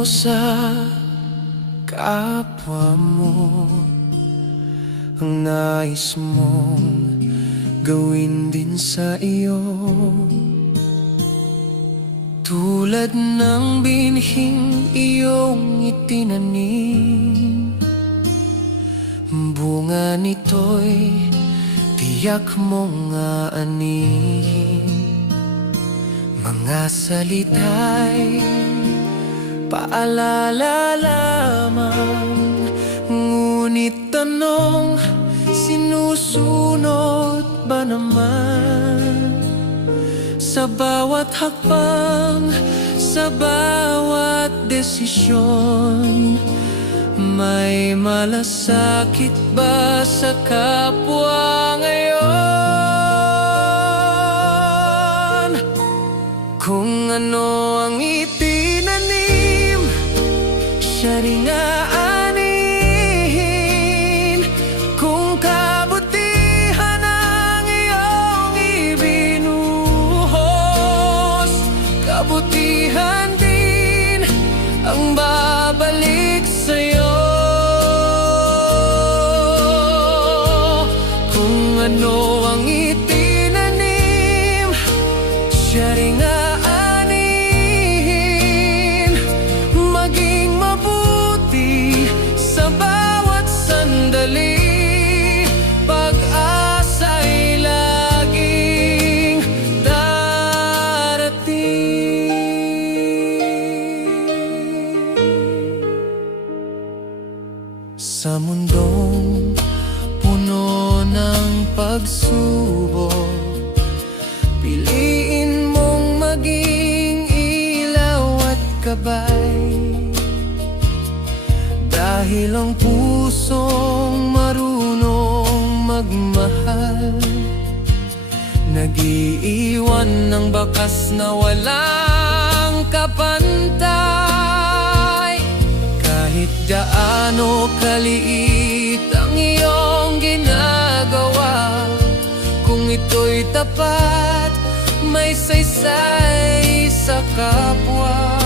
mo sa kapwa mo, ang nais mong gawin din sa iyo. Tulad ng binhing iyong itinanim, bunga nito'y tiyak mong aanihin. Mga salita'y paalala lamang, ngunit tanong, sinusunod ba naman? Sa bawat hakbang, sa bawat desisyon, may malasakit ba sa kapwa ngayon? Kung ano ang itinanim, siya rin aanihin. Kung kabutihan ang iyong ibinuhos, kabutihan din ang babalik sa'yo. Kung ano ang itinanim, siya rin aanihin. Maging mabuti sa bawat sandali, pag-asa'y laging darating. Sa mundong puno ng pagsubok, piliin mong maging ilaw at gabay, dahil ang pusong marunong magmahal, nag-iiwan ng bakas na walang kapantay. Kahit gaano kaliit ang iyong ginagawa, kung ito'y tapat, may saysay sa kapwa.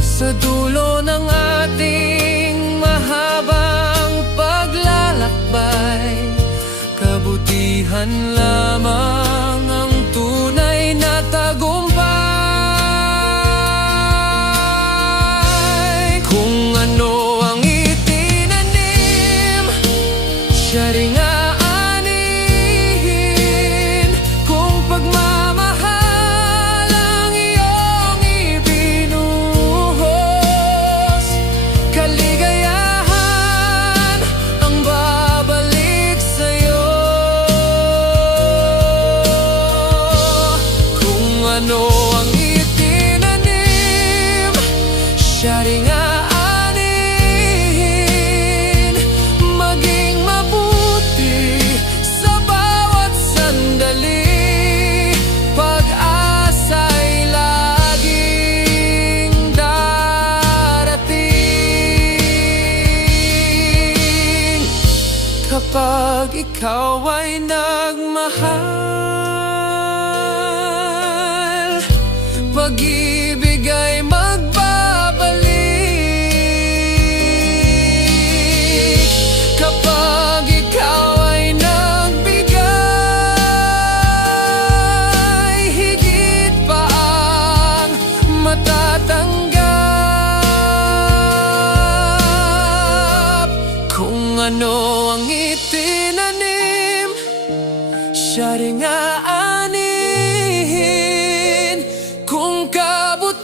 Sa dulo ng ating mahabang paglalakbay, kabutihan lamang ang tunay na tagumpay. Kung ano ang itinanim, siya rin aanihin. Kung pagmamahal ang iyong ibinuhos, kaligayahan ang babalik sa'yo. Kung ano ang itinanim, siya rin aanihin. Maging mabuti sa bawat sandali, pag-asa'y laging darating. Kapag ikaw ay nagmahal, pag-ibig ay magbabalik. Kapag ikaw ay nagbigay, higit pa ang matatanggap. Kung ano ang itinanim, siya rin aanihin. Kung kabutihan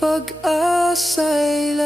pag-asa'y